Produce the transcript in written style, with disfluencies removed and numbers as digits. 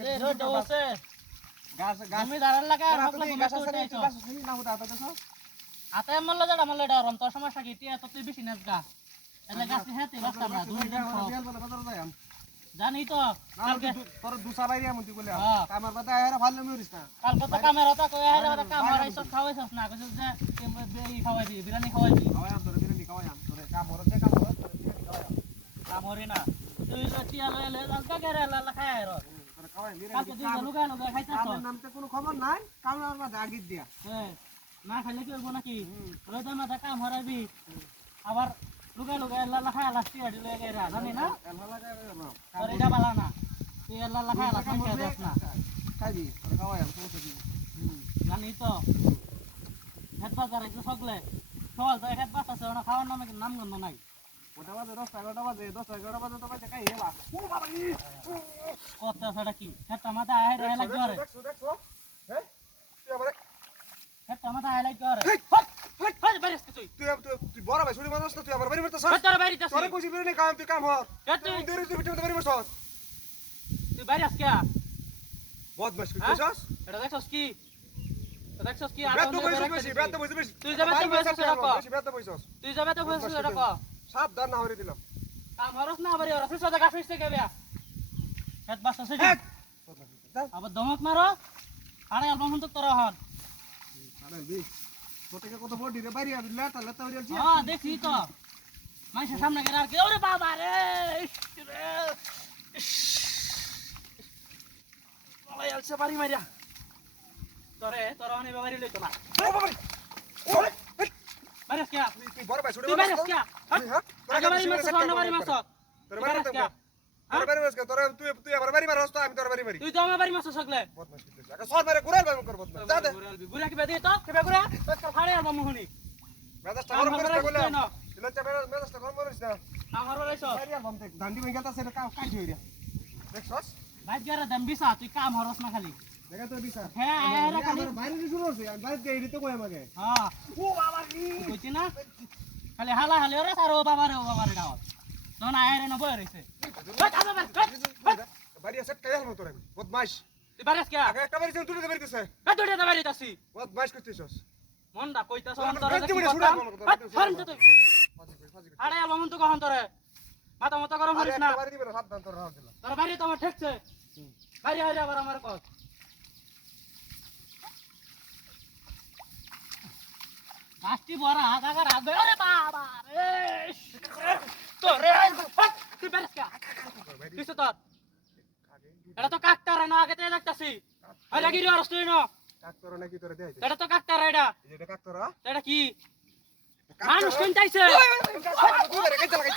এ road আছে গাছ গাছ আমি দাঁড়ান লাগা আর তুমি গাছ আছে গাছ আছে না হতে আতা দেখো আতে মল্লা জড়া মল্লা ডরম তোর সমস্যা কি টিয়া তো তুই বেশি নাচ গা এলে গাছ হেতে বাস্তা না দুই দিন খাও বিয়াল বলে বাজার যাই জানি তো কালকে তোর দুসা বাইরে আমতি বলে আমার বাতা আরে ভালো মিউরিস না কালকে তো ক্যামেরা তো কই আরে ক্যামেরা সব খাওয়াইছস না কইছস যে এই খাওয়াইবি বিরিয়ানি খাওয়াইবি খাওয়াই তোর বিরিয়ানি খাওয়াই তোর কাম হচ্ছে কাম হচ্ছে তোর বিরিয়ানি খাওয়াই কামরে না তুই তো টিয়া লইলে আজকে করে লা খায় আর তোর খাওয়াই কালকে বিরিয়ানি তুই লুকা লুকা খাইছস কামের নামতে কোনো খবর নাই কামের মাঝে আগিত দিয়া হ্যাঁ না খাইলে কি হইব নাকি রোদে মাথা কাম হারাবি আবার লুকা লুকা লা খায় লাস্টি আডি লয়ে গেরা জানি না এলা লাগা না তোর এটা বালা না তুই লা খায় লাস্টি দেখ না খাইবি তোর খাওয়াই আমি পৌঁছে দিবি জানি তো হেড বাজার আছে সকলে সকাল তো হেড বাস আছে ওনা খাওয়ার নামে নাম গন্ধ নাই ওটা বাজে 10 বাজে 11 বাজে তো বাজে খাই হেবা ও বাবা কত সেটা কি হেডটা মাথা আয় রে লাগবে রে দেখছো হ্যাঁ তুই আবার হেডটা মাথা আয় লাগবে রে হট বাইরে তুই তুই বড় ভাই শুনি মানুষ তুই আবার বাড়ি মারতেছ তোর বাইরে যাস তোরে কইছি বিরিয়ানি কাম তুই কাম হর তুই তুই ভিতরে বাড়ি মারছস তুই বাইরে আস কে বদমাশ কইছস এটা দেখছস কি দেখছস কি বেত বইছিস তুই যাবে তো বইছস এটা কো বেত বইছস তুই যাবে তো বইছস এটা কো সাবধান না হরে দিলাম কাম হরস না বাড়ি হরস সদা গাছ হইছে কে বিয়া হেড বাস আছে আবার দমক মারো আরে অ্যালবাম তো তোর হন আরে বি তোকে কত বড় দিরে বাইরে আবি লেটা লেটা হরে আছি হ্যাঁ দেখি তো মাইসের সামনে গেরা আর কি ওরে বাবা রে ওই আলছে বাড়ি মারিয়া তোরে অনে বাড়ি লইতো না ও বাবা ওরে বাড়ি আস কে তুই বড় ভাই শুনি তুই বাড়ি আস কে হ্যাঁ আগে বাড়ি মারছ অন্য বাড়ি মারছ তোর বাড়ি মারতে তোর বাড়ি মারছ তোর তুই আবার বাড়ি মারছ তো আমি তোর বাড়ি মারি তুই তো আমার বাড়ি মারছ সকলে বদমাশ কইছিস আগে সর মারে ঘুরাল বাম কর বদমাশ যা দে গুরা কি বেদি তো কেবে গুরা তো ফাড়ে আর মামুহনি মেজাজটা গরম করিস না বলে ইলাচা মেজাজটা গরম করিস না আমার বাড়ি আইছ বাইরে বম দেখ ডান্ডি ভাঙা তা সেটা কাজ হইরা দেখছস ভাই গেরা দাম বিসা তুই কাম হরস না খালি দেখা তো দিছা হ্যাঁ আরে খালি বাইরে দি শুরু হইছে আমি বাইরে দেই দিতে কই আমাকে হ্যাঁ ও বাবা রে কইতি না খালি হালা হালি ওরে সারো বাবা রে গাও নন আয় রে ন বই রইছে বাড়ি সেট কাইল মত রে বদমাশ তুই বাড়ি আস কে আগে একটা বাড়ি তুই দে বাড়িতেছে তুই দে বাড়ি তাসি বদমাশ কইতেছস মন দা কইতাছ অন্তর তুই কি শুনে কথা ফারন তুই ফাজি আরে আলম তো কহন তোরে মাথা মতো গরম করিস না বাড়ি দিবে না সাবধান তোর রাখ দিলাম তোর বাড়ি তো আমার ঠেকছে বাড়ি আরে আবার আমার কস গাছটি বড় আগাগার আগে আরে বাবা রে তোরে তুই বেরেস কা কিছু তোর এটা তো কাকতারে না আগে তে দেখতাছি আরে গিরি আর তুই না কাকতর নাকি তোরে দেই এটা তো কাকতারে এটা এটা কাকতর এটা কি মানুষ কোন চাইছে তুই রে কাইতে লাগাই